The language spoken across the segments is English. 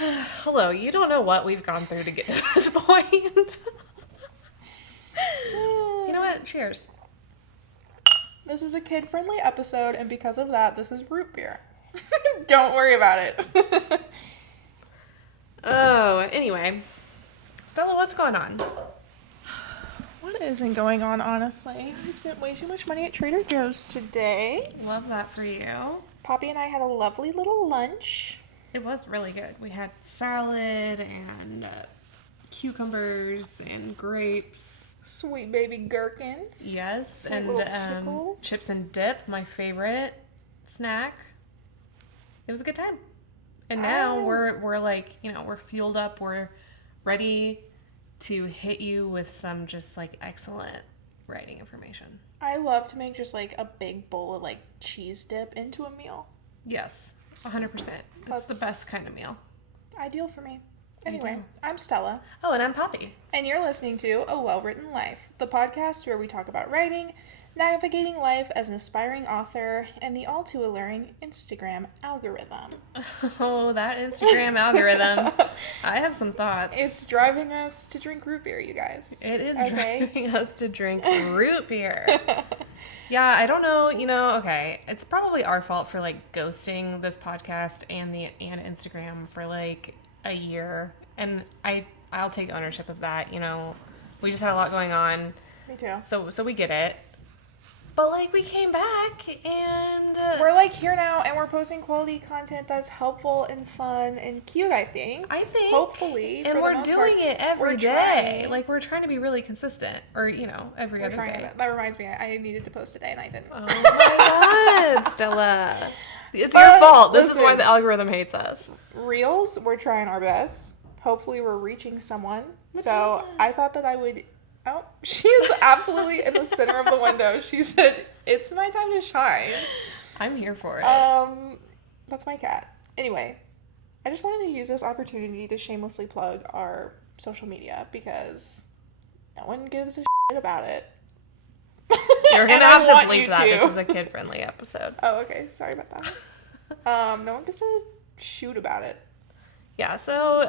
Hello, you don't know what we've gone through to get to this point. You know what? Cheers. This is a kid-friendly episode, and because of that, this is root beer. Don't worry about it. Oh, anyway. Stella, what's going on? What isn't going on, honestly? I spent way too much money at Trader Joe's today. Love that for you. Poppy and I had a lovely little lunch. It was really good. We had salad and cucumbers and grapes. Sweet baby gherkins. Yes, Sweet little and pickles. chips and dip, my favorite snack. It was a good time. And now we're like, we're fueled up. We're ready to hit you with some just like excellent writing information. I love to make just like a big bowl of like cheese dip into a meal. Yes, 100%. It's the best kind of meal. Ideal for me. Anyway, Ideal. I'm Stella. Oh, and I'm Poppy. And you're listening to A Well-Written Life, the podcast where we talk about writing, navigating life as an aspiring author, and the all too alluring Instagram algorithm. Oh, that Instagram algorithm. I have some thoughts. It's driving us to drink root beer, you guys. It is okay? driving us to drink root beer. Yeah, I don't know, okay. It's probably our fault for like ghosting this podcast and Instagram for like a year. And I'll take ownership of that, We just had a lot going on. Me too. So we get it. But like we came back and we're like here now and we're posting quality content that's helpful and fun and cute, I think. Hopefully. And for we're the most doing part, it every we're day. trying. Like we're trying to be really consistent or, every other day. That reminds me, I needed to post today and I didn't. Oh my God, Stella. It's your fault. This is why the algorithm hates us. Reels, we're trying our best. Hopefully we're reaching someone. So I thought that I would... Oh, she is absolutely in the center of the window. She said, it's my time to shine. I'm here for it. That's my cat. Anyway, I just wanted to use this opportunity to shamelessly plug our social media because no one gives a shit about it. You're going to have to bleep that. This is a kid-friendly episode. Oh, okay. Sorry about that. No one gives a shoot about it. Yeah, so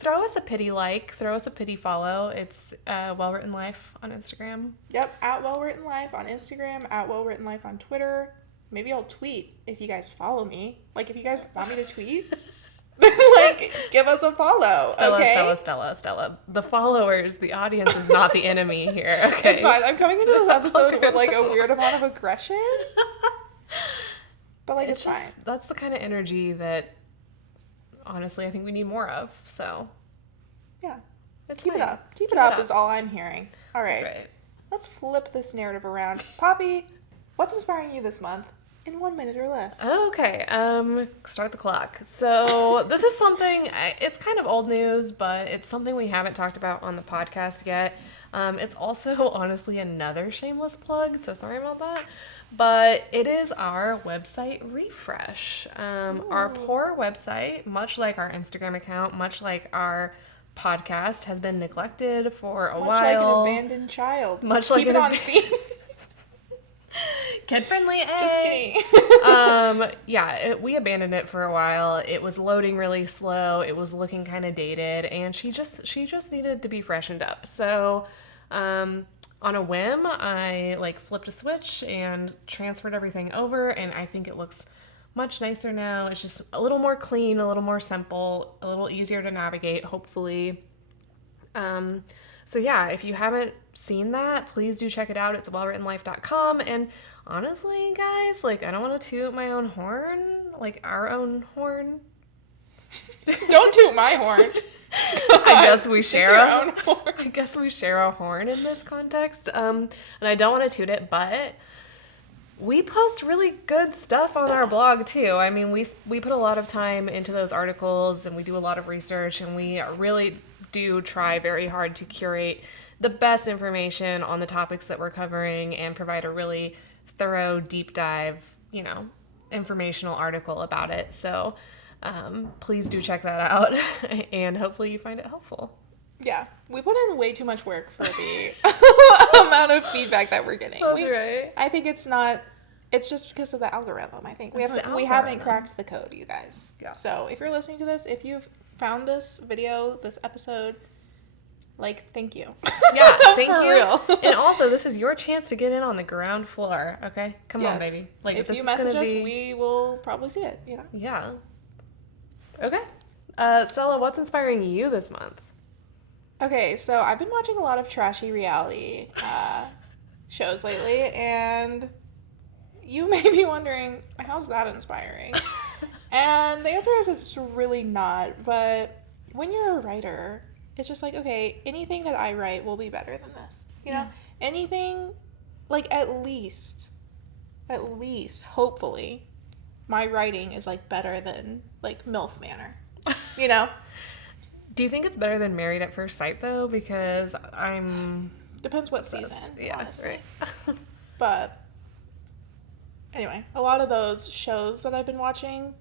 throw us a pity like, throw us a pity follow. It's Well-Written Life on Instagram. Yep, at Well-Written Life on Instagram, at Well-Written Life on Twitter. Maybe I'll tweet if you guys follow me. Like, if you guys want me to tweet, like, give us a follow, okay? Stella. The followers, the audience is not the enemy here, okay? It's fine. I'm coming into this episode with, like, a weird amount of aggression. But, like, it's fine. That's the kind of energy that... honestly, I think we need more of, so. Yeah. Keep it up. Keep it up is all I'm hearing. All right. That's right. Let's flip this narrative around. Poppy, what's inspiring you this month in 1 minute or less? Okay, start the clock. So this is something, it's kind of old news, but it's something we haven't talked about on the podcast yet. It's also, honestly, another shameless plug, so sorry about that. But it is our website refresh. Our poor website, much like our Instagram account, much like our podcast, has been neglected for a while. Much like an abandoned child. Keep it on theme. Kid-friendly, Just kidding. we abandoned it for a while. It was loading really slow. It was looking kind of dated, and she just needed to be freshened up. So, on a whim, I flipped a switch and transferred everything over, and I think it looks much nicer now. It's just a little more clean, a little more simple, a little easier to navigate, hopefully. So yeah, if you haven't seen that, please do check it out. It's wellwrittenlife.com. And honestly, guys, I don't want to toot my own horn, our own horn. Don't toot my horn. I guess we share our own horn. I guess we share a horn in this context. And I don't want to toot it, but we post really good stuff on our blog too. I mean, we put a lot of time into those articles and we do a lot of research and we really do try very hard to curate the best information on the topics that we're covering and provide a really thorough deep dive, informational article about it. So please do check that out and hopefully you find it helpful. Yeah, we put in way too much work for the amount of feedback that we're getting. That's right. I think it's not It's just because of the algorithm, I think. We It's the haven't algorithm. cracked the code, you guys. Yeah. So if you're listening to this, if you've found this video, this episode, like, thank you. Yeah, thank For you. real. And also, this is your chance to get in on the ground floor. Okay, come on, Yes. baby. Like, if this you is message gonna us, be... we will probably see it, you know? Yeah. Okay. Stella, what's inspiring you this month? Okay, so I've been watching a lot of trashy reality shows lately, and you may be wondering, how's that inspiring? And the answer is it's really not, but when you're a writer, it's just like, okay, anything that I write will be better than this. You know? Anything, like, at least, hopefully, my writing is, like, better than, like, MILF Manor. You know? Do you think it's better than Married at First Sight, though? Because Depends what obsessed. season. Yeah, honestly. right. But anyway, a lot of those shows that I've been watching,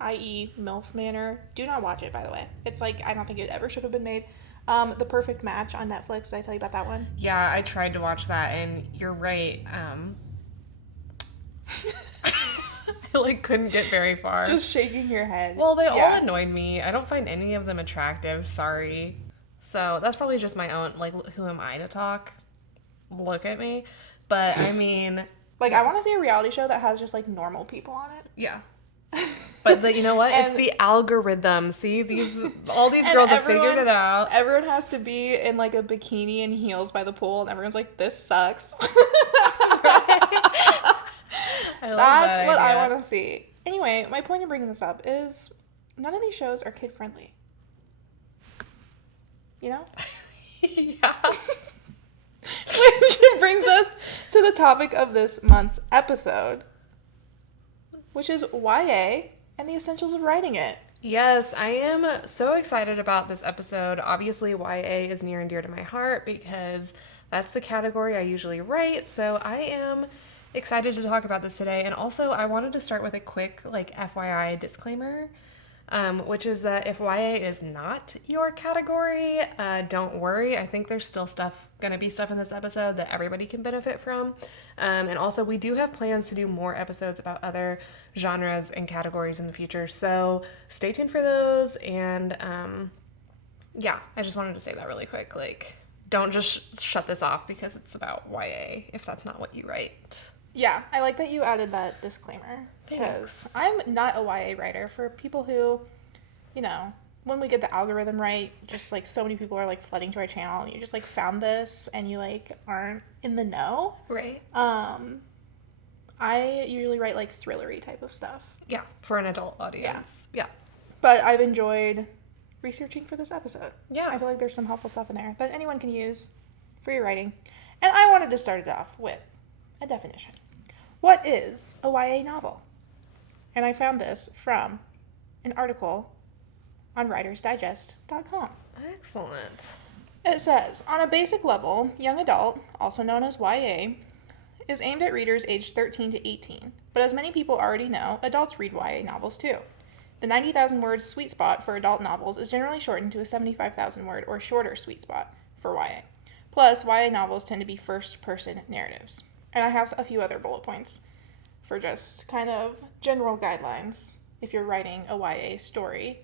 i.e. MILF Manor, do not watch it, by the way. It's like, I don't think it ever should have been made. The Perfect Match on Netflix, did I tell you about that one? Yeah, I tried to watch that, and you're right. I, like, couldn't get very far. Just shaking your head. Well, they Yeah. all annoyed me. I don't find any of them attractive. Sorry. So that's probably just my own, like, who am I to talk? Look at me. But, I mean... Like, I want to see a reality show that has just, like, normal people on it. Yeah. But you know what? It's And- the algorithm. See, all these And girls have figured it out. Everyone has to be in, like, a bikini and heels by the pool, and everyone's like, this sucks. I love That's that what I idea. want to see. Anyway, my point in bringing this up is none of these shows are kid friendly. You know? Yeah. Which brings us to the topic of this month's episode, which is YA and the essentials of writing it. Yes, I am so excited about this episode. Obviously, YA is near and dear to my heart because that's the category I usually write. So I am excited to talk about this today. And also, I wanted to start with a quick, like, FYI disclaimer, which is that if YA is not your category, don't worry. I think there's still going to be stuff in this episode that everybody can benefit from. And also, we do have plans to do more episodes about other genres and categories in the future. So stay tuned for those. And yeah, I just wanted to say that really quick. Like, don't just shut this off because it's about YA if that's not what you write. Yeah, I like that you added that disclaimer. Because Thanks. I'm not a YA writer. For people who, you know, when we get the algorithm right, just like so many people are like flooding to our channel and you just like found this and you like aren't in the know. Right. I usually write like thrillery type of stuff. Yeah, for an adult audience. Yeah. But I've enjoyed researching for this episode. Yeah. I feel like there's some helpful stuff in there that anyone can use for your writing. And I wanted to start it off with a definition. What is a YA novel? And I found this from an article on writersdigest.com. Excellent. It says, on a basic level, young adult, also known as YA, is aimed at readers aged 13 to 18. But as many people already know, adults read YA novels too. The 90,000 word sweet spot for adult novels is generally shortened to a 75,000 word or shorter sweet spot for YA. Plus, YA novels tend to be first-person narratives. And I have a few other bullet points for just kind of general guidelines if you're writing a YA story.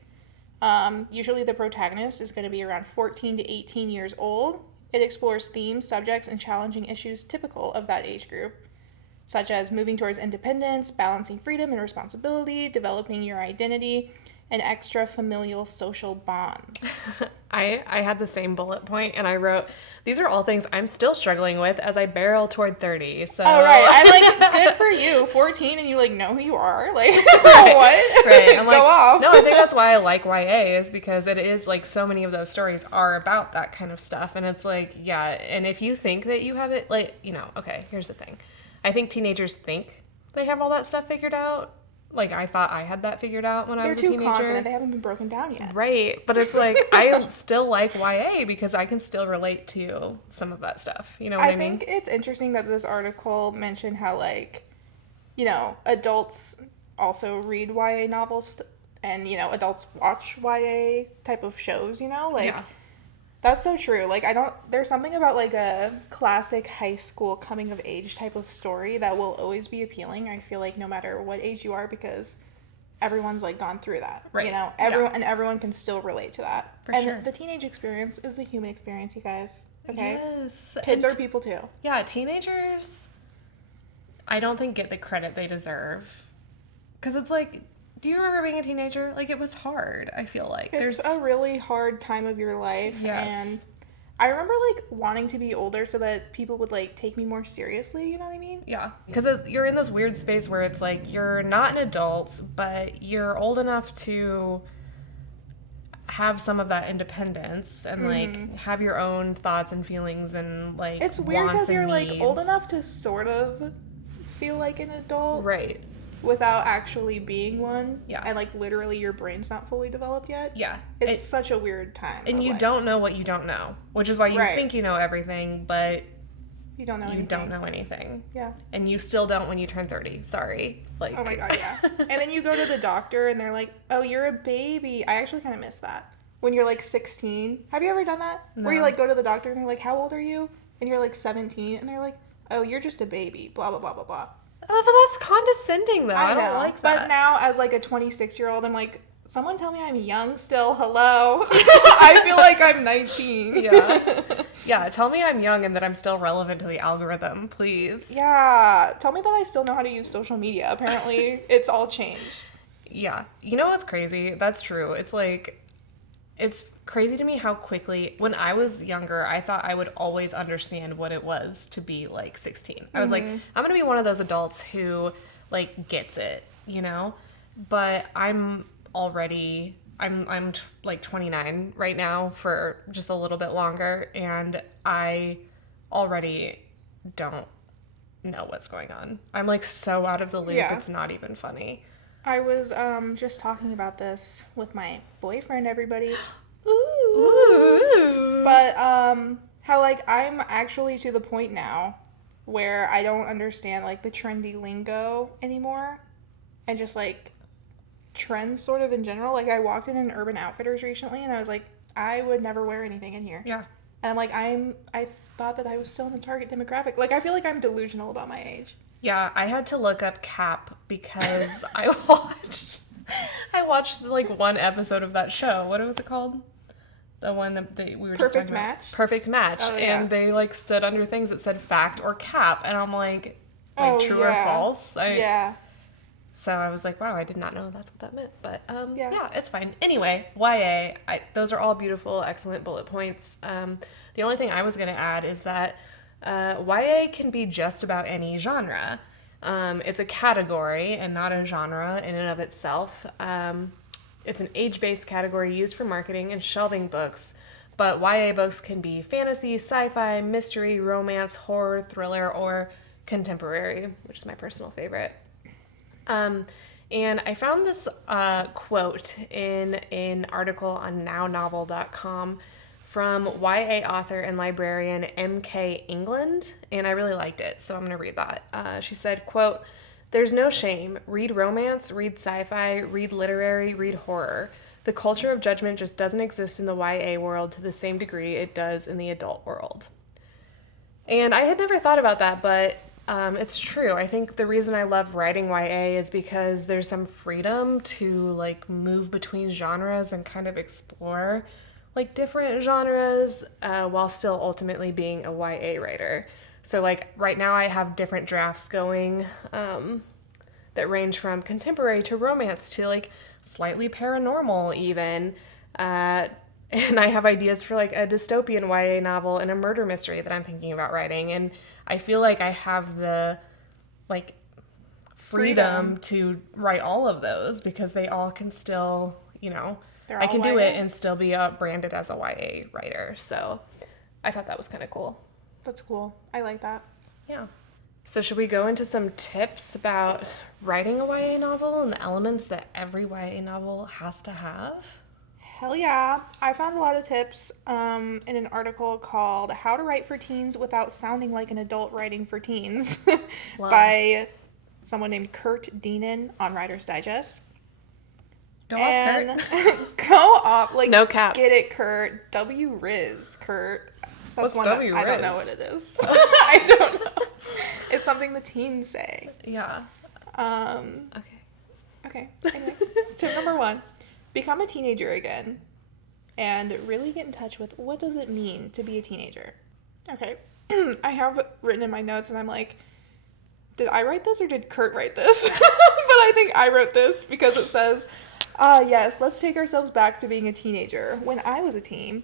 Usually the protagonist is going to be around 14 to 18 years old. It explores themes, subjects, and challenging issues typical of that age group, such as moving towards independence, balancing freedom and responsibility, developing your identity, and extra familial social bonds. I had the same bullet point and I wrote, these are all things I'm still struggling with as I barrel toward 30. So Oh, right. I'm like, good for you. 14 and you like know who you are. Like, what? Right. I'm Go like, off. no, I think that's why I like YA is because it is like so many of those stories are about that kind of stuff. And it's like, yeah. And if you think that you have it, like, you know, okay, here's the thing. I think teenagers think they have all that stuff figured out. Like, I thought I had that figured out when I They're was a too teenager. confident. They haven't been broken down yet. Right. But it's like, I still like YA because I can still relate to some of that stuff. You know what I mean? I think it's interesting that this article mentioned how, like, you know, adults also read YA novels and, you know, adults watch YA type of shows, you know? Like, Yeah. That's so true. Like, there's something about like a classic high school coming of age type of story that will always be appealing. I feel like no matter what age you are, because everyone's like gone through that. Right. You know, Yeah. everyone can still relate to that. For and sure. the teenage experience is the human experience, you guys. Okay? Yes. Kids And are people too. yeah, teenagers, I don't think get the credit they deserve. Because it's like, do you remember being a teenager? Like, it was hard, I feel like. It's a really hard time of your life. Yes. And I remember like wanting to be older so that people would like take me more seriously, you know what I mean? Yeah, because you're in this weird space where it's like you're not an adult, but you're old enough to have some of that independence and like have your own thoughts and feelings and like It's weird because wants and you're like old needs. enough to sort of feel like an adult Right. without actually being one. Yeah. And like literally your brain's not fully developed yet. Yeah. It's such a weird time. And of you life. don't know what you don't know, which is why you Right. think you know everything, but You don't know you anything. don't know anything. Yeah. And you still don't when you turn 30. Sorry. Like Oh my god, yeah. And then you go to the doctor and they're like, "Oh, you're a baby." I actually kind of miss that. When you're like 16. Have you ever done that? Where you No. like go to the doctor and they're like, "How old are you?" And you're like 17 and they're like, "Oh, you're just a baby." Blah blah blah blah blah. Oh, but that's condescending though. I know. don't like But that. now as like a 26-year-old, I'm like, someone tell me I'm young still. Hello. I feel like I'm 19. Yeah. Yeah, tell me I'm young and that I'm still relevant to the algorithm, please. Yeah. Tell me that I still know how to use social media. Apparently, it's all changed. Yeah. You know what's crazy? That's true. It's like, it's crazy to me how quickly, when I was younger, I thought I would always understand what it was to be like 16. I was like, I'm going to be one of those adults who like gets it, you know? But I'm already, like 29 right now for just a little bit longer, and I already don't know what's going on. I'm like so out of the loop, Yeah. it's not even funny. I was just talking about this with my boyfriend, everybody. Ooh. But how like I'm actually to the point now where I don't understand like the trendy lingo anymore and just like trends sort of in general. Like I walked in an Urban Outfitters recently and I was like, I would never wear anything in here. Yeah. And I'm like, I thought that I was still in the target demographic. Like I feel like I'm delusional about my age. Yeah, I had to look up Cap because I watched like one episode of that show. What was it called? The one that we were just Perfect talking about. Match? Perfect Match. Oh, yeah. And they like stood under things that said fact or cap, and I'm like Oh, true yeah. or false. Yeah. So I was like, wow, I did not know that's what that meant. But Yeah. yeah, it's fine. Anyway, YA, those are all beautiful, excellent bullet points. The only thing I was going to add is that YA can be just about any genre. It's a category and not a genre in and of itself. It's an age-based category used for marketing and shelving books. But YA books can be fantasy, sci-fi, mystery, romance, horror, thriller, or contemporary, which is my personal favorite. And I found this quote in an article on nownovel.com from YA author and librarian M.K. England, and I really liked it, so I'm going to read that. She said, quote, "There's no shame. Read romance, read sci-fi, read literary, read horror. The culture of judgment just doesn't exist in the YA world to the same degree it does in the adult world." And I had never thought about that, but it's true. I think the reason I love writing YA is because there's some freedom to like move between genres and kind of explore like different genres while still ultimately being a YA writer. So like right now I have different drafts going that range from contemporary to romance to like slightly paranormal even. And I have ideas for like a dystopian YA novel and a murder mystery that I'm thinking about writing. And I feel like I have the like freedom to write all of those because they all can still, you know, They're I all can do YA? it and still be branded as a YA writer. So I thought that was kind of cool. That's cool. I like that. Yeah. So should we go into some tips about writing a YA novel and the elements that every YA novel has to have? Hell yeah. I found a lot of tips in an article called How to Write for Teens Without Sounding Like an Adult Writing for Teens Love. by someone named Kurt Deenan on Writer's Digest. Go off, And Kurt. go off, like, No cap. get it, Kurt. W Riz, Kurt. That's What's one W that I don't Riz? know what it is. I don't know. It's something the teens say. Yeah. Um, Okay. okay. Anyway, tip number 1, become a teenager again and really get in touch with what does it mean to be a teenager. Okay. I have written in my notes and I'm like, did I write this or did Kurt write this? But I think I wrote this because it says, yes, let's take ourselves back to being a teenager. When I was a teen,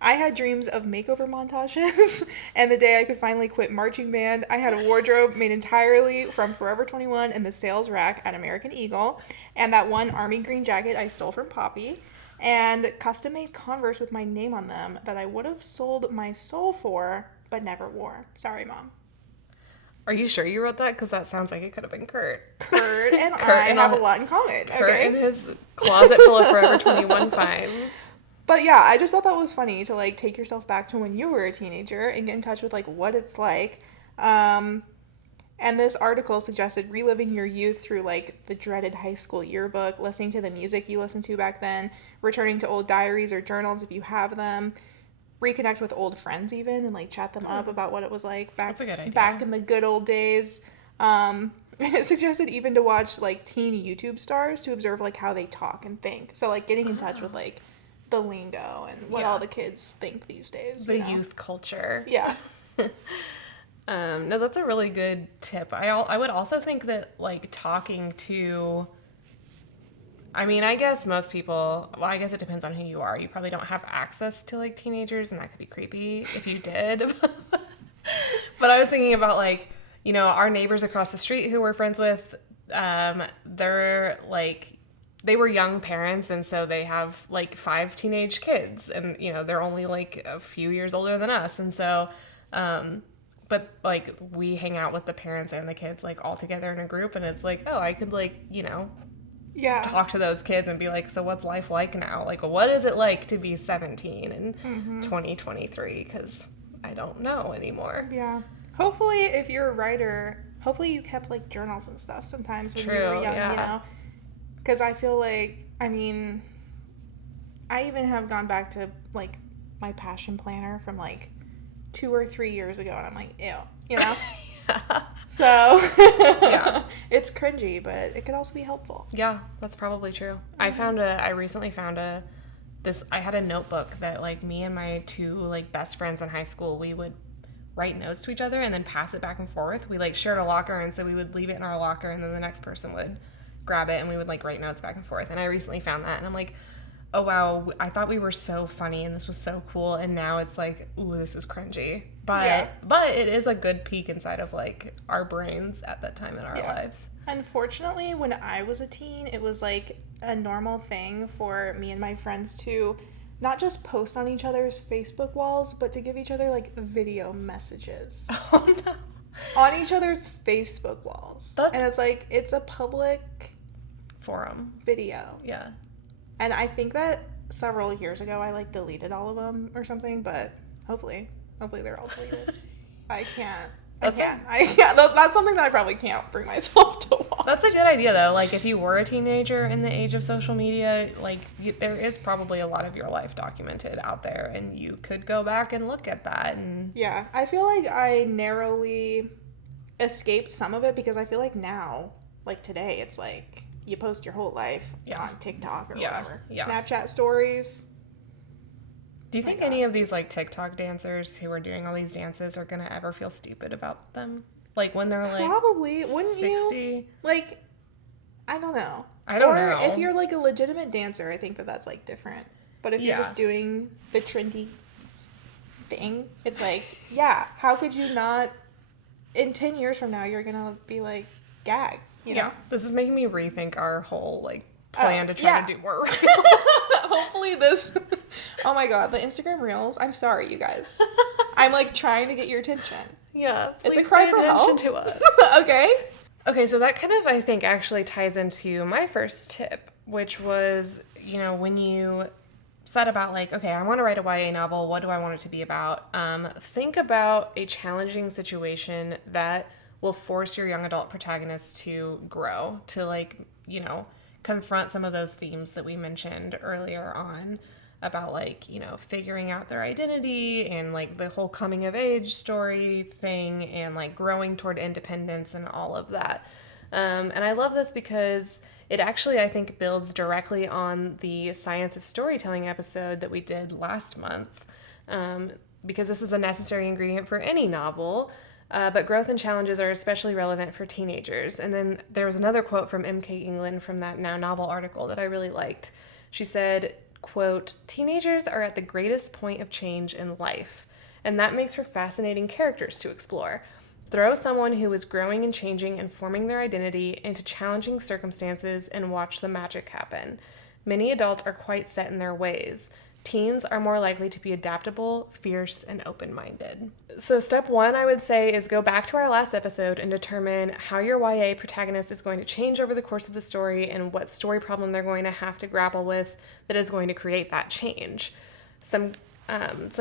I had dreams of makeover montages and the day I could finally quit marching band. I had a wardrobe made entirely from Forever 21 and the sales rack at American Eagle, and that one army green jacket I stole from Poppy, and custom-made Converse with my name on them that I would have sold my soul for, but never wore. Sorry, Mom. Are you sure you wrote that? Because that sounds like it could have been Kurt. Kurt and Kurt I and have all- a lot in common. Kurt Okay. in his closet full of Forever 21 finds. But yeah, I just thought that was funny to like take yourself back to when you were a teenager and get in touch with like what it's like. And this article suggested reliving your youth through like the dreaded high school yearbook, listening to the music you listened to back then, returning to old diaries or journals if you have them, reconnect with old friends even and like chat them up about what it was like That's a good idea. back in the good old days. It suggested even to watch like teen YouTube stars to observe like how they talk and think. So like getting in touch with like the lingo and what Yeah. all the kids think these days. The you know? youth culture. Yeah. No, that's a really good tip. I would also think that like talking to, I mean, I guess most people, well, I guess it depends on who you are. You probably don't have access to like teenagers and that could be creepy if you did. But I was thinking about like, you know, our neighbors across the street who we're friends with, they're like, they were young parents and so they have like 5 teenage kids and, you know, they're only like a few years older than us. And so, but like we hang out with the parents and the kids like all together in a group and it's like, oh, I could like, you know, Yeah. talk to those kids and be like, so what's life like now? Like, what is it like to be 17 in 2023? Because I don't know anymore. Yeah. Hopefully, if you're a writer, hopefully you kept like journals and stuff sometimes when you were True, young, you yeah. know? Because I feel like, I mean, I even have gone back to like my passion planner from like 2 or 3 years ago, and I'm like, ew, you know? So, Yeah. it's cringy, but it could also be helpful. Yeah, that's probably true. I recently found I had a notebook that like me and my 2 like best friends in high school, we would write notes to each other and then pass it back and forth. We like shared a locker and so we would leave it in our locker and then the next person would grab it and we would like write notes back and forth. And I recently found that and I'm like, oh wow, I thought we were so funny and this was so cool and now it's like, ooh, this is cringy. But Yeah. but it is a good peek inside of like our brains at that time in our Yeah. lives. Unfortunately, when I was a teen, it was like a normal thing for me and my friends to not just post on each other's Facebook walls, but to give each other like video messages Oh no. on each other's Facebook walls. That's- And it's like, it's a public Forum. video. Yeah. And I think that several years ago I like deleted all of them or something, but hopefully they're all deleted. I can't. That's That's something that I probably can't bring myself to watch. That's a good idea, though. Like, if you were a teenager in the age of social media, like, there is probably a lot of your life documented out there, and you could go back and look at that. And Yeah, I feel like I narrowly escaped some of it because I feel like now, like today, it's like you post your whole life Yeah. on TikTok or Yeah, whatever. yeah. Snapchat stories. do you my think God. any of these, like, TikTok dancers who are doing all these dances are going to ever feel stupid about them? Like, when they're, like, Probably. Wouldn't 60? you? Like, I don't know. I don't or know. if you're like a legitimate dancer, I think that that's like different. But if you're Yeah. just doing the trendy thing, it's like, yeah, how could you not? In 10 years from now, you're gonna be like gag, you know? Yeah. This is making me rethink our whole, like, plan to try yeah. to do more. Hopefully this. Oh my god, the Instagram reels. I'm sorry, you guys. I'm like trying to get your attention. Yeah. It's a please cry pay for attention help. to us. Okay. Okay, so that kind of, I think, actually ties into my first tip, which was, you know, when you said about, like, okay, I want to write a YA novel, what do I want it to be about? Think about a challenging situation that will force your young adult protagonist to grow, to, like, you know, confront some of those themes that we mentioned earlier on about, like, you know, figuring out their identity and like the whole coming of age story thing and like growing toward independence and all of that. And I love this because it actually, I think, builds directly on the Science of Storytelling episode that we did last month, because this is a necessary ingredient for any novel. But growth and challenges are especially relevant for teenagers. And then there was another quote from M.K. England from that Now Novel article that I really liked. She said, quote, "Teenagers are at the greatest point of change in life, and that makes for fascinating characters to explore. Throw someone who is growing and changing and forming their identity into challenging circumstances and watch the magic happen. Many adults are quite set in their ways. Teens are more likely to be adaptable, fierce, and open-minded." So step one, I would say, is go back to our last episode and determine how your YA protagonist is going to change over the course of the story and what story problem they're going to have to grapple with that is going to create that change. Some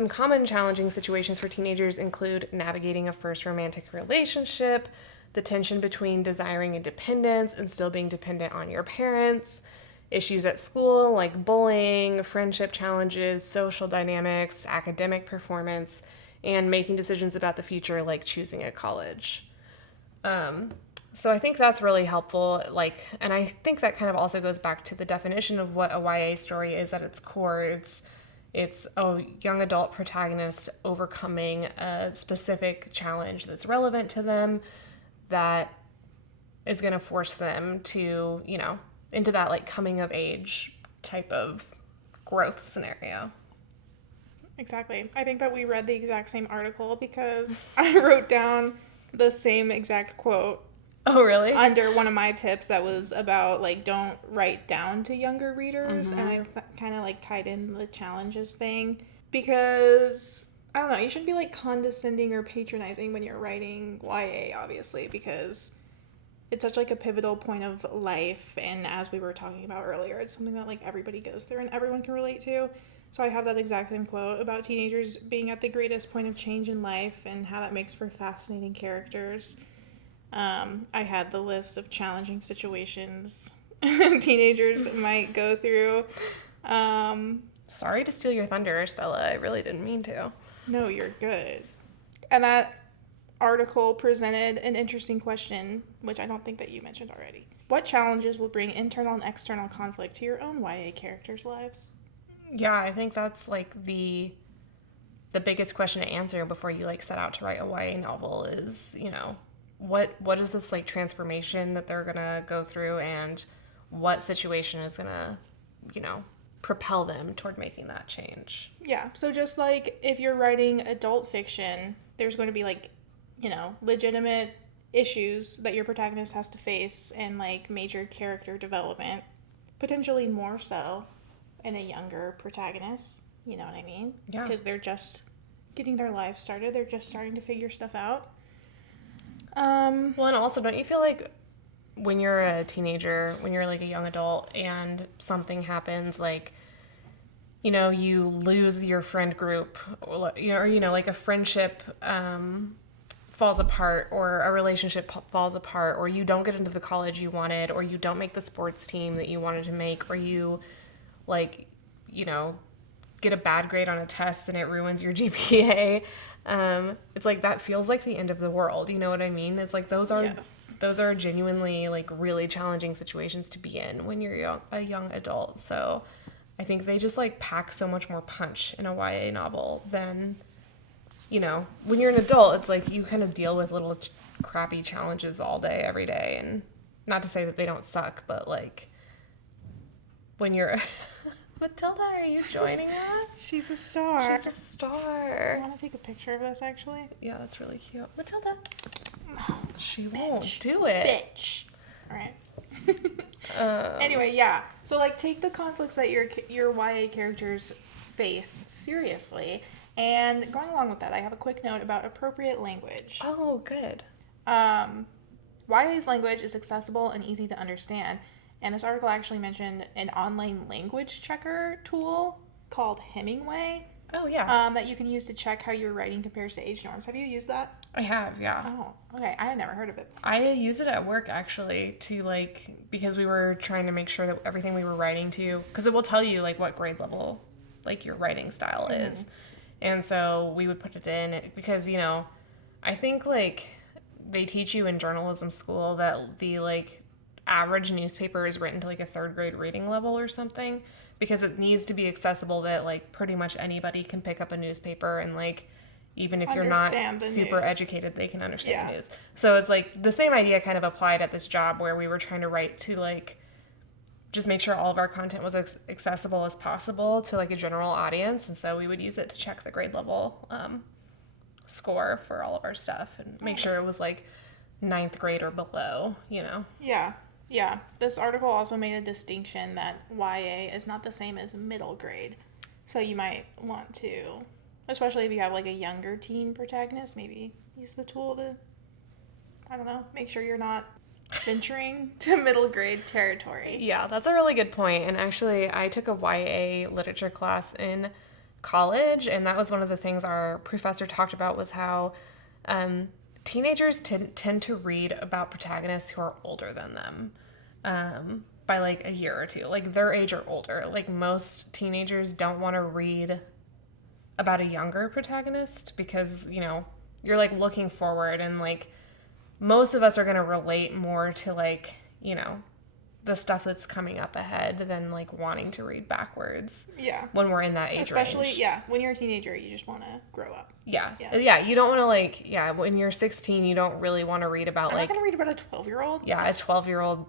common challenging situations for teenagers include navigating a first romantic relationship, the tension between desiring independence and still being dependent on your parents, issues at school like bullying, friendship challenges, social dynamics, academic performance, and making decisions about the future like choosing a college. So I think that's really helpful. And I think that kind of also goes back to the definition of what a YA story is at its core. It's a young adult protagonist overcoming a specific challenge that's relevant to them that is going to force them to, you know, into that like coming of age type of growth scenario. Exactly. I think that we read the exact same article because I wrote down the same exact quote. Oh, really? Under one of my tips that was about, like, don't write down to younger readers. Mm-hmm. And I kind of, like, tied in the challenges thing. Because, I don't know, you shouldn't be, like, condescending or patronizing when you're writing YA, obviously. Because it's such, like, a pivotal point of life. And as we were talking about earlier, it's something that, like, everybody goes through and everyone can relate to. So I have that exact same quote about teenagers being at the greatest point of change in life and how that makes for fascinating characters. I had the list of challenging situations teenagers might go through. Sorry to steal your thunder, Stella. I really didn't mean to. No, you're good. And that article presented an interesting question, which I don't think that you mentioned already. What challenges will bring internal and external conflict to your own YA characters' lives? Yeah, I think that's like the biggest question to answer before you like set out to write a YA novel is, you know, what is this like transformation that they're gonna go through and what situation is gonna, you know, propel them toward making that change. Yeah, so just like if you're writing adult fiction, there's going to be like, you know, legitimate issues that your protagonist has to face and like major character development, potentially more so in a younger protagonist, you know what I mean? Yeah. Because they're just getting their lives started, they're just starting to figure stuff out. Well, and also, don't you feel like when you're a teenager, when you're like a young adult and something happens, like, you know, you lose your friend group or you know, like a friendship falls apart or a relationship falls apart or you don't get into the college you wanted or you don't make the sports team that you wanted to make or you, like, you know, get a bad grade on a test and it ruins your GPA. It's like that feels like the end of the world. You know what I mean? It's like those are genuinely like really challenging situations to be in when you're a young adult. So I think they just like pack so much more punch in a YA novel than, you know, when you're an adult, it's like you kind of deal with little crappy challenges all day, every day. And not to say that they don't suck, but like when you're... Matilda, are you joining us? She's a star. She's a star. I want to take a picture of this, actually. Yeah, that's really cute. Matilda. No, she won't do it. Bitch. All right. Anyway, yeah. So, like, take the conflicts that your YA characters face seriously. And going along with that, I have a quick note about appropriate language. Oh, good. YA's language is accessible and easy to understand. And this article actually mentioned an online language checker tool called Hemingway. Oh, yeah. that you can use to check how your writing compares to age norms. Have you used that? I have, yeah. Oh, okay. I had never heard of it. I use it at work actually to because we were trying to make sure that everything we were writing to, because it will tell you like what grade level like your writing style is. And so we would put it in because, I think like they teach you in journalism school that the like average newspaper is written to like a third grade reading level or something because it needs to be accessible that like pretty much anybody can pick up a newspaper and like even if you're not Understand the super news. educated, they can understand the Yeah. news. So it's like the same idea kind of applied at this job where we were trying to write to like just make sure all of our content was accessible as possible to like a general audience. And so we would use it to check the grade level score for all of our stuff and make sure it was like ninth grade or below. Yeah. Yeah. This article also made a distinction that YA is not the same as middle grade. So you might want to, especially if you have like a younger teen protagonist, maybe use the tool to, I don't know, make sure you're not venturing to middle grade territory. Yeah, that's a really good point. And actually, I took a YA literature class in college, and that was one of the things our professor talked about was how teenagers tend to read about protagonists who are older than them by like a year or two, like their age or older. Like most teenagers don't want to read about a younger protagonist because, you're like looking forward and like most of us are going to relate more to like, the stuff that's coming up ahead than like wanting to read backwards. Yeah. When we're in that age Especially, range. yeah, when you're a teenager, you just want to grow up. Yeah. Yeah. Yeah, you don't want to like, when you're 16, you don't really want to read about I'm like, not going to read about a 12-year-old. a 12-year-old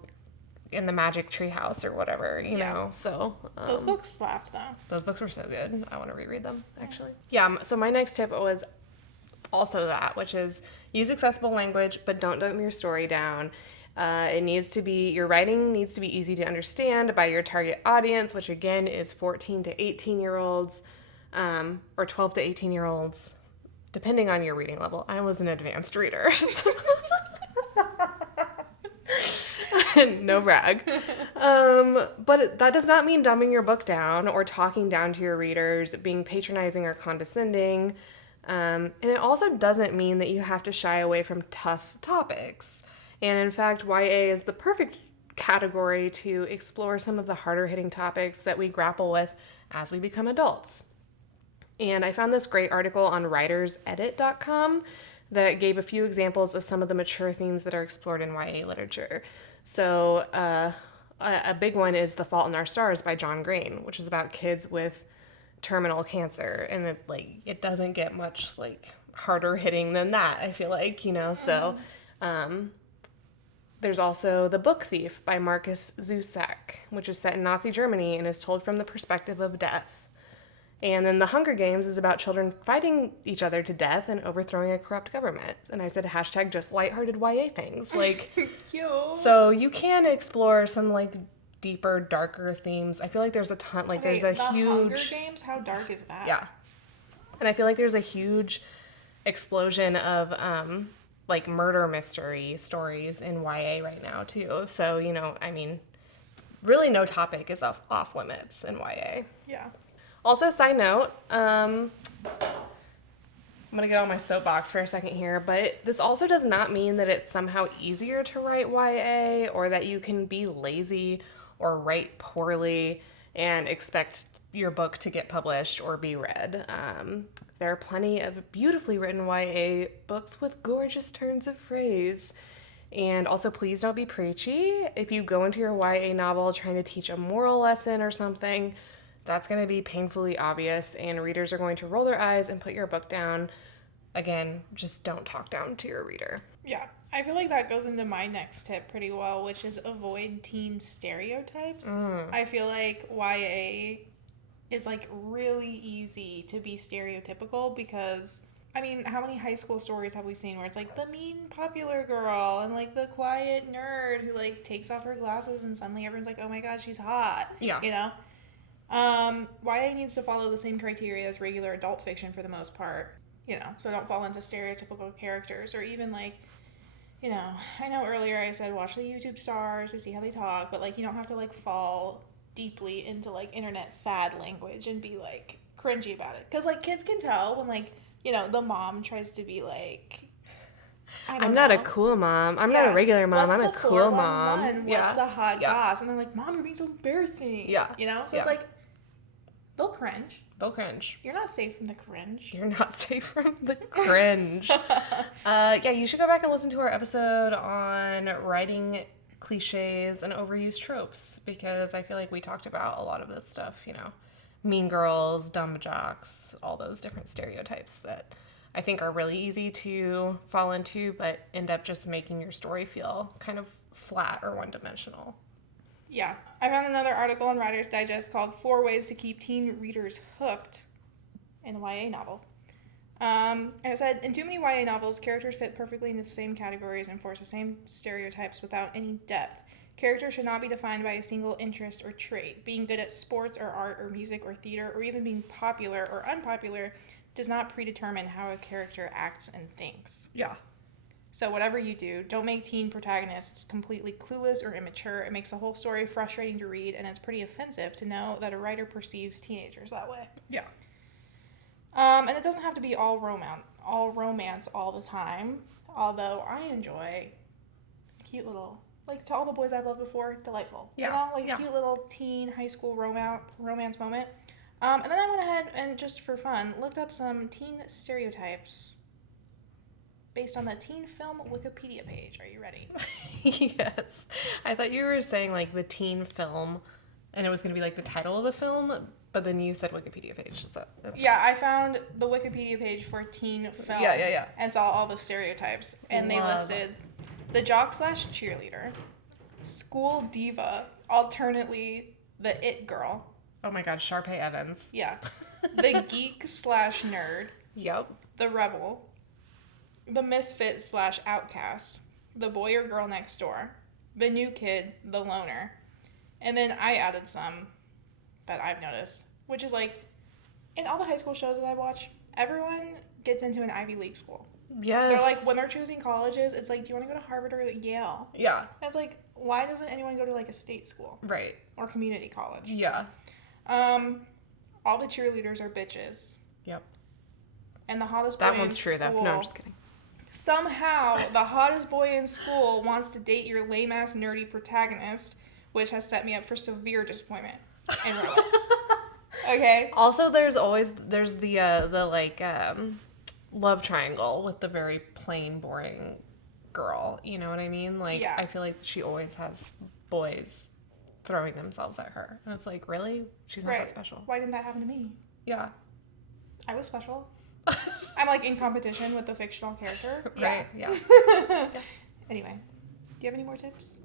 in the Magic Tree House or whatever, you know. So Those books slapped, though. those books were so good. I want to reread them, actually. Yeah, so my next tip was also that, which is use accessible language, but don't dumb your story down. Your writing needs to be easy to understand by your target audience, which again is 14 to 18 year olds, or 12 to 18 year olds, depending on your reading level. I was an advanced reader. So no brag. But that does not mean dumbing your book down or talking down to your readers, being patronizing or condescending. And it also doesn't mean that you have to shy away from tough topics. And in fact, YA is the perfect category to explore some of the harder hitting topics that we grapple with as we become adults. And I found this great article on writersedit.com that gave a few examples of some of the mature themes that are explored in YA literature. So a big one is The Fault in Our Stars by John Green, which is about kids with terminal cancer. And it doesn't get much like harder hitting than that, I feel like, So there's also The Book Thief by Markus Zusak, which is set in Nazi Germany and is told from the perspective of death. And then The Hunger Games is about children fighting each other to death and overthrowing a corrupt government. And I said hashtag just lighthearted YA things. Like, Cute. so you can explore some like deeper, darker themes. I feel like there's a ton, like Okay, there's a the huge... Hunger Games? How dark is that? Yeah. And I feel like there's a huge explosion of like murder mystery stories in YA right now too. So, really no topic is off limits in YA. Yeah. Also, side note, I'm going to get on my soapbox for a second here, but this also does not mean that it's somehow easier to write YA or that you can be lazy or write poorly and expect your book to get published or be read. There are plenty of beautifully written YA books with gorgeous turns of phrase. And also, please don't be preachy. If you go into your YA novel trying to teach a moral lesson or something, that's going to be painfully obvious, and readers are going to roll their eyes and put your book down. Again, just don't talk down to your reader. Yeah. I feel like that goes into my next tip pretty well, which is avoid teen stereotypes. I feel like YA is like really easy to be stereotypical because, I mean, how many high school stories have we seen where it's like the mean popular girl and like the quiet nerd who like takes off her glasses and suddenly everyone's like, oh my god, she's hot. Yeah. YA needs to follow the same criteria as regular adult fiction for the most part, so don't fall into stereotypical characters or even like, I know earlier I said watch the YouTube stars to see how they talk, but like you don't have to like fall deeply into like internet fad language and be like cringy about it. Because, like, kids can tell when, like, you know, the mom tries to be, like, I don't I'm not a know. cool mom. I'm not Yeah. a regular mom. What's I'm a the cool 411? mom. What's Yeah. the hot Yeah. goss? And they're like, Mom, you're being so embarrassing. Yeah. You know? So Yeah. it's like, they'll cringe. They'll cringe. You're not safe from the cringe. You're not safe from the cringe. Yeah, you should go back and listen to our episode on writing cliches and overused tropes, because I feel like we talked about a lot of this stuff, you know, mean girls, dumb jocks, all those different stereotypes that I think are really easy to fall into, but end up just making your story feel kind of flat or one-dimensional. Yeah. I found another article in Writer's Digest called 4 Ways to Keep Teen Readers Hooked in a YA Novel. And it said, in too many YA novels, characters fit perfectly into the same categories and enforce the same stereotypes without any depth. Characters should not be defined by a single interest or trait. Being good at sports or art or music or theater, or even being popular or unpopular, does not predetermine how a character acts and thinks. Yeah. So whatever you do, don't make teen protagonists completely clueless or immature. It makes the whole story frustrating to read, and it's pretty offensive to know that a writer perceives teenagers that way. Yeah. And it doesn't have to be all romance all the time. Although I enjoy cute little, like, To All the Boys I've Loved Before, delightful. Yeah. You know, like Yeah. cute little teen high school romance moment. And then I went ahead and, just for fun, looked up some teen stereotypes based on the teen film Wikipedia page. Are you ready? Yes. I thought you were saying like the teen film and it was going to be like the title of a film, but then you said Wikipedia page. So that's Yeah, I found the Wikipedia page for teen film. Yeah. And saw all the stereotypes. And they Love. listed the jock / cheerleader, school diva, alternately the it girl. Oh my god, Sharpay Evans. Yeah. The geek / nerd, Yep. the rebel, the misfit / outcast, the boy or girl next door, the new kid, the loner. And then I added some that I've noticed, which is like, in all the high school shows that I watch, everyone gets into an Ivy League school. Yes. They're like, when they're choosing colleges, it's like, do you want to go to Harvard or Yale? Yeah. And it's like, why doesn't anyone go to like a state school Right. or community college? Yeah. All the cheerleaders are bitches. Yep. And the hottest boy That in one's true though. school- No, I'm just kidding. Somehow, the hottest boy in school wants to date your lame-ass nerdy protagonist, which has set me up for severe disappointment in real life. Okay? Also, there's the like love triangle with the very plain, boring girl. You know what I mean? Like, Yeah. I feel like she always has boys throwing themselves at her, and it's like, really, she's not Right. that special. Why didn't that happen to me? Yeah. I was special. I'm like in competition with the fictional character. Right. Yeah. Anyway, do you have any more tips?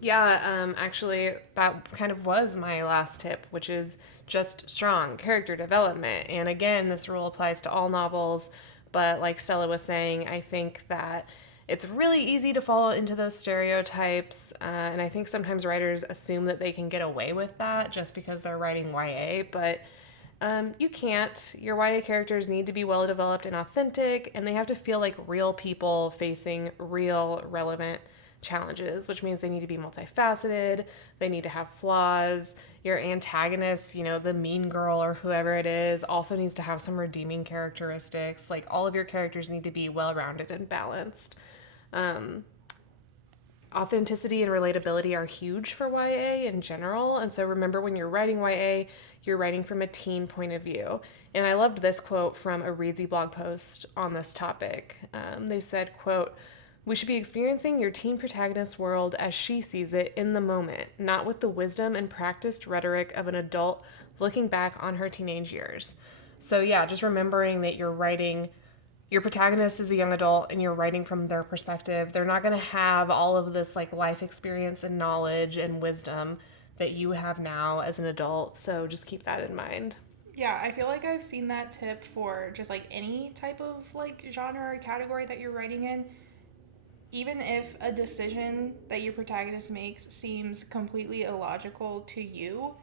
Yeah, actually, that kind of was my last tip, which is just strong character development. And again, this rule applies to all novels, but like Stella was saying, I think that it's really easy to fall into those stereotypes, and I think sometimes writers assume that they can get away with that just because they're writing YA, but you can't. Your YA characters need to be well developed and authentic, and they have to feel like real people facing real, relevant challenges, which means they need to be multifaceted, they need to have flaws. Your antagonist, you know, the mean girl or whoever it is, also needs to have some redeeming characteristics. Like, all of your characters need to be well-rounded and balanced. Authenticity and relatability are huge for YA in general, and so remember, when you're writing YA, you're writing from a teen point of view. And I loved this quote from a Reedsy blog post on this topic. They said, quote, "We should be experiencing your teen protagonist's world as she sees it in the moment, not with the wisdom and practiced rhetoric of an adult looking back on her teenage years." So yeah, just remembering that you're writing, your protagonist is a young adult and you're writing from their perspective. They're not going to have all of this like life experience and knowledge and wisdom that you have now as an adult. So just keep that in mind. Yeah, I feel like I've seen that tip for just like any type of like genre or category that you're writing in. Even if a decision that your protagonist makes seems completely illogical to you,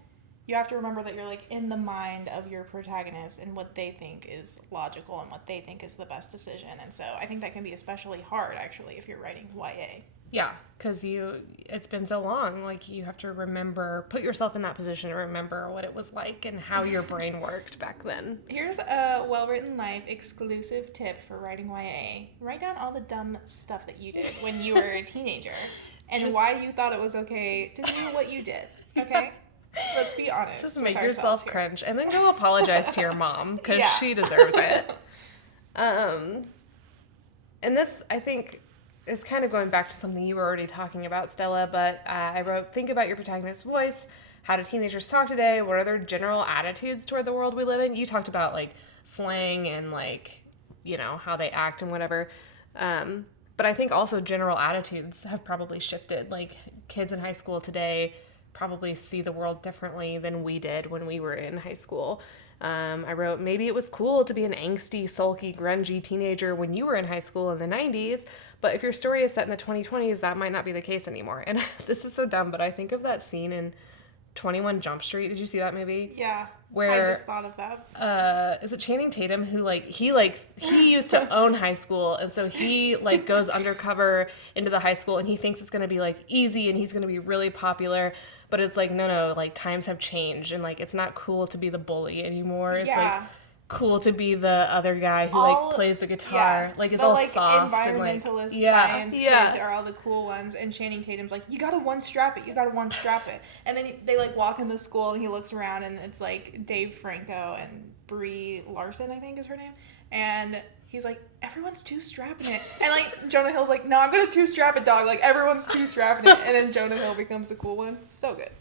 you have to remember that you're like in the mind of your protagonist and what they think is logical and what they think is the best decision. And so I think that can be especially hard actually if you're writing YA. Yeah, because it's been so long. Like, you have to put yourself in that position and remember what it was like and how your brain worked back then. Here's a Well-Written Life exclusive tip for writing YA. Write down all the dumb stuff that you did when you were a teenager and why you thought it was okay to do what you did, okay? Let's be honest. Just make yourself cringe and then go apologize to your mom because she deserves it. And this, I think, is kind of going back to something you were already talking about, Stella, but I wrote, think about your protagonist's voice. How do teenagers talk today? What are their general attitudes toward the world we live in? You talked about, like, slang and, like, you know, how they act and whatever. But I think also general attitudes have probably shifted. Like, kids in high school today probably see the world differently than we did when we were in high school. I wrote, maybe it was cool to be an angsty, sulky, grungy teenager when you were in high school in the 90s, but if your story is set in the 2020s, that might not be the case anymore. And this is so dumb, but I think of that scene in 21 Jump Street. Did you see that movie? Yeah. Where, I just thought of that. Is it Channing Tatum who he used to own high school, and so he goes undercover into the high school and he thinks it's going to be easy and he's going to be really popular, but it's no, times have changed and it's not cool to be the bully anymore. It's cool to be the other guy who plays the guitar. It's all soft environmentalist science kids are all the cool ones, and Channing Tatum's you gotta one strap it, and then they walk in the school and he looks around and it's Dave Franco and Brie Larson, I think is her name, and he's everyone's two strapping it, and Jonah Hill's no, I'm gonna two strap it, dog, everyone's two strapping it, and then Jonah Hill becomes the cool one. So good.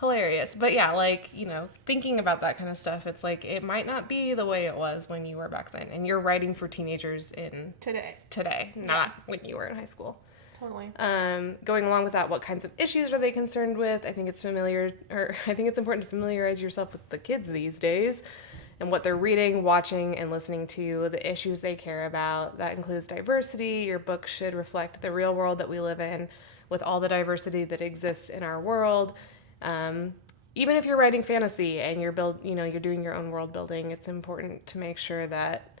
Hilarious. But yeah, thinking about that kind of stuff, it's it might not be the way it was when you were back then, and you're writing for teenagers in today, not when you were in high school. Totally. Going along with that, what kinds of issues are they concerned with? I think it's important to familiarize yourself with the kids these days and what they're reading, watching, and listening to, the issues they care about. That includes diversity. Your book should reflect the real world that we live in with all the diversity that exists in our world. Even if you're writing fantasy and you're doing your own world building, it's important to make sure that,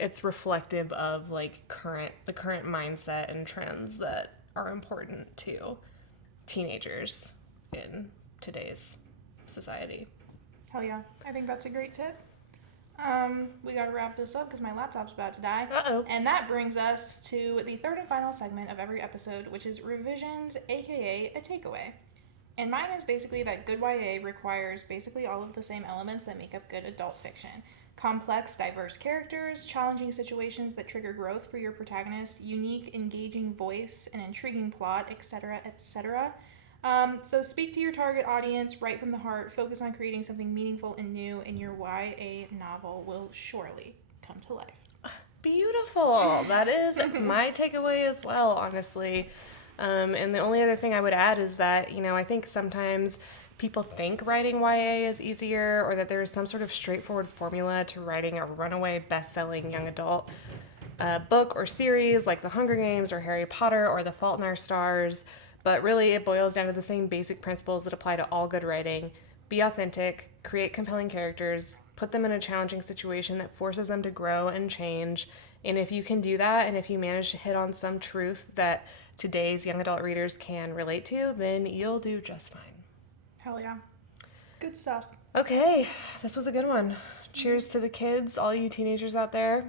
it's reflective of the current mindset and trends that are important to teenagers in today's society. Hell yeah. I think that's a great tip. We gotta wrap this up because my laptop's about to die. Uh-oh. And that brings us to the third and final segment of every episode, which is revisions, aka a takeaway. And mine is basically that good YA requires basically all of the same elements that make up good adult fiction. Complex, diverse characters, challenging situations that trigger growth for your protagonist, unique, engaging voice, an intriguing plot, etc., etc. So speak to your target audience, write from the heart, focus on creating something meaningful and new, and your YA novel will surely come to life. Beautiful. That is my takeaway as well, honestly. And the only other thing I would add is that, I think sometimes people think writing YA is easier, or that there's some sort of straightforward formula to writing a runaway best-selling young adult book or series like The Hunger Games or Harry Potter or The Fault in Our Stars. But really, it boils down to the same basic principles that apply to all good writing. Be authentic, create compelling characters, put them in a challenging situation that forces them to grow and change. And if you can do that, and if you manage to hit on some truth that today's young adult readers can relate to, then you'll do just fine. Hell yeah. Good stuff. Okay, this was a good one. Cheers to the kids, all you teenagers out there.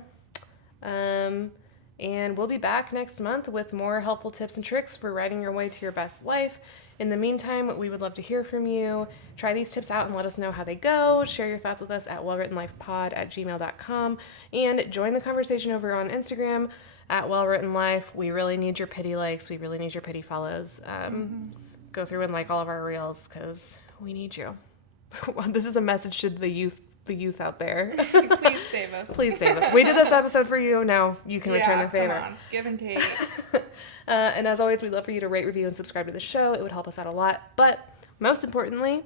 And we'll be back next month with more helpful tips and tricks for writing your way to your best life. In the meantime, we would love to hear from you. Try these tips out and let us know how they go. Share your thoughts with us at wellwrittenlifepod@gmail.com. And join the conversation over on Instagram at wellwrittenlife. We really need your pity likes. We really need your pity follows. Go through and like all of our reels because we need you. This is a message to the youth out there. Please save us. Please save us. We did this episode for you. Now you can return the favor. Come on. Give and take. And as always, we'd love for you to rate, review, and subscribe to the show. It would help us out a lot. But most importantly,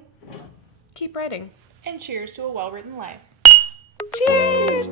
keep writing. And cheers to a well-written life. Cheers!